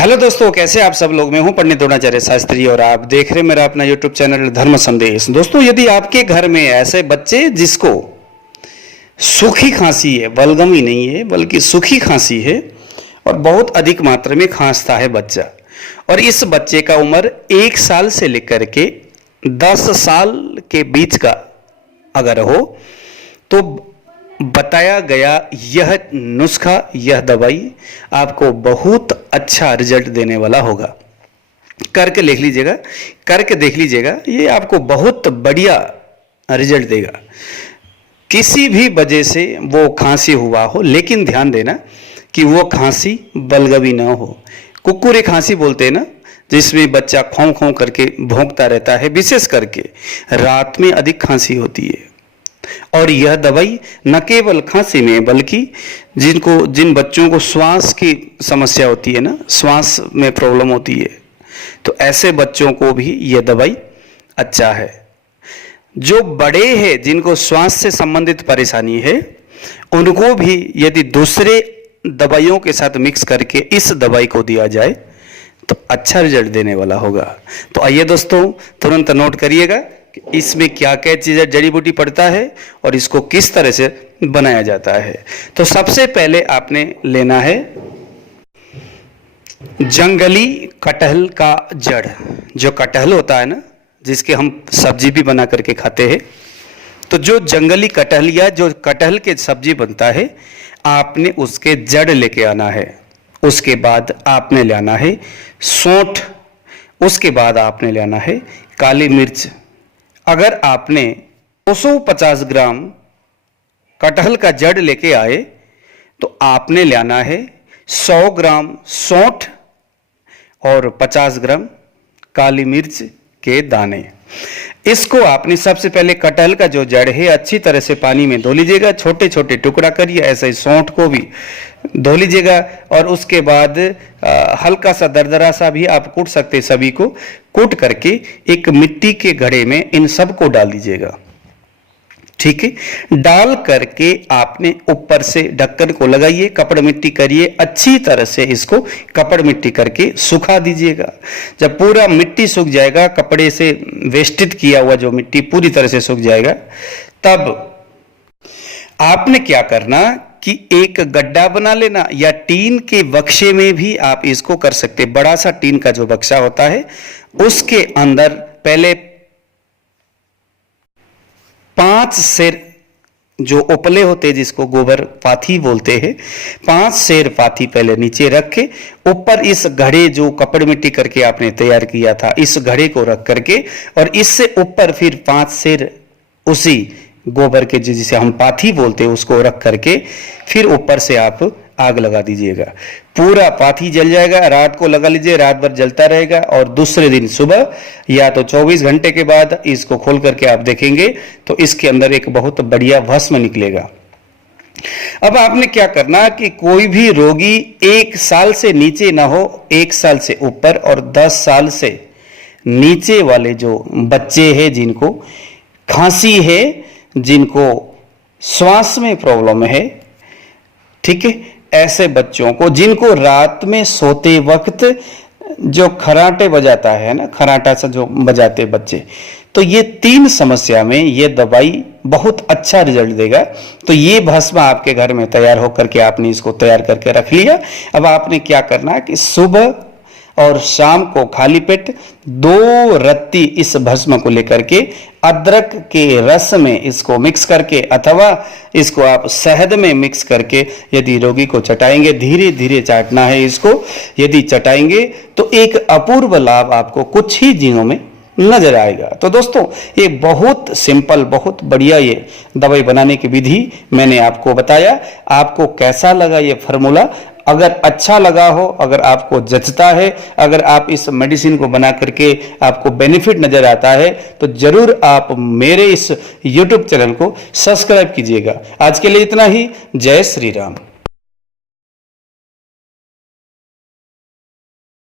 Hello दोस्तों, कैसे आप सब लोग। मैं हूं पंडित द्रोणाचार्य शास्त्री और आप देख रहे हैं मेरा अपना यूट्यूब चैनल धर्म संदेश। दोस्तों, यदि आपके घर में ऐसे बच्चे जिसको सूखी खांसी है, बलगमी नहीं है बल्कि सूखी खांसी है और बहुत अधिक मात्रा में खांसता है बच्चा, और इस बच्चे का उम्र 1 साल से लेकर के 10 साल के बीच का अगर हो तो बताया गया यह नुस्खा, यह दवाई आपको बहुत अच्छा रिजल्ट देने वाला होगा। करके लिख लीजिएगा, करके देख लीजिएगा, ये आपको बहुत बढ़िया रिजल्ट देगा। किसी भी वजह से वो खांसी हुआ हो, लेकिन ध्यान देना कि वो खांसी बलगमी ना हो। कुक्कुरे खांसी बोलते हैं ना, जिसमें बच्चा खौं खौं करके भौंकता रहता है, विशेष करके रात में अधिक खांसी होती है। और यह दवाई न केवल खांसी में बल्कि जिन बच्चों को श्वास की समस्या होती है ना, श्वास में प्रॉब्लम होती है, तो ऐसे बच्चों को भी यह दवाई अच्छा है। जो बड़े हैं, जिनको श्वास से संबंधित परेशानी है, उनको भी यदि दूसरे दवाइयों के साथ मिक्स करके इस दवाई को दिया जाए तो अच्छा रिजल्ट देने वाला होगा। तो आइए दोस्तों, तुरंत नोट करिएगा कि इसमें क्या क्या चीज़ें जड़ी बूटी पड़ता है और इसको किस तरह से बनाया जाता है। तो सबसे पहले आपने लेना है जंगली कटहल का जड़। जो कटहल होता है ना, जिसके हम सब्जी भी बना करके खाते हैं, तो जो जंगली कटहल या जो कटहल के सब्जी बनता है, आपने उसके जड़ लेके आना है। उसके बाद आपने लेना है सौंठ, उसके बाद आपने लेना है काली मिर्च। अगर आपने 250 ग्राम कटहल का जड़ लेके आए तो आपने लेना है 100 ग्राम सौंठ और 50 ग्राम काली मिर्च के दाने। इसको आपने सबसे पहले कटहल का जो जड़ है अच्छी तरह से पानी में धो लीजिएगा, छोटे छोटे टुकड़ा करिए। ऐसे ही सौंठ को भी धो लीजिएगा और उसके बाद हल्का सा दरदरा सा भी आप कूट सकते हैं। सभी को कूट करके एक मिट्टी के घड़े में इन सब को डाल दीजिएगा, ठीक है। डाल करके आपने ऊपर से ढक्कन को लगाइए, कपड़ मिट्टी करिए, अच्छी तरह से इसको कपड़ मिट्टी करके सुखा दीजिएगा। जब पूरा मिट्टी सूख जाएगा, कपड़े से वेस्टिड किया हुआ जो मिट्टी पूरी तरह से सूख जाएगा, तब आपने क्या करना कि एक गड्ढा बना लेना, या टीन के बक्से में भी आप इसको कर सकते। बड़ा सा टीन का जो बक्सा होता है, उसके अंदर पहले 5 सेर जो उपले होते हैं, जिसको गोबर पाथी बोलते हैं, 5 सेर पाथी पहले नीचे रख के ऊपर इस घड़े जो कपड़ मिट्टी करके आपने तैयार किया था, इस घड़े को रख करके, और इससे ऊपर फिर 5 सेर उसी गोबर के जिसे हम पाथी बोलते हैं उसको रख करके फिर ऊपर से आप आग लगा दीजिएगा। पूरा पाथी जल जाएगा। रात को लगा लीजिए, रात भर जलता रहेगा, और दूसरे दिन सुबह या तो 24 घंटे के बाद इसको खोल करके आप देखेंगे तो इसके अंदर एक बहुत बढ़िया भस्म निकलेगा। अब आपने क्या करना कि कोई भी रोगी 1 साल से नीचे ना हो, 1 साल से ऊपर और 10 साल से नीचे वाले जो बच्चे हैं, जिनको खांसी है, जिनको श्वास में प्रॉब्लम है, ठीक है, ऐसे बच्चों को, जिनको रात में सोते वक्त जो खराटे बजाता है ना, खराटा से जो बजाते बच्चे, तो ये 3 समस्या में ये दवाई बहुत अच्छा रिजल्ट देगा। तो ये भस्म आपके घर में तैयार होकर के आपने इसको तैयार करके रख लिया। अब आपने क्या करना है कि सुबह और शाम को खाली पेट 2 रत्ती इस भस्म को लेकर के अदरक के रस में इसको मिक्स करके, अथवा इसको आप शहद में मिक्स करके यदि रोगी को चटाएंगे, धीरे धीरे चाटना है इसको, यदि चटाएंगे तो एक अपूर्व लाभ आपको कुछ ही दिनों में नजर आएगा। तो दोस्तों, ये बहुत सिंपल, बहुत बढ़िया ये दवाई बनाने की विधि मैंने आपको बताया। आपको कैसा लगा ये फार्मूला? अगर अच्छा लगा हो, अगर आपको जचता है, अगर आप इस मेडिसिन को बना करके आपको बेनिफिट नजर आता है, तो जरूर आप मेरे इस YouTube चैनल को सब्सक्राइब कीजिएगा। आज के लिए इतना ही। जय श्री राम।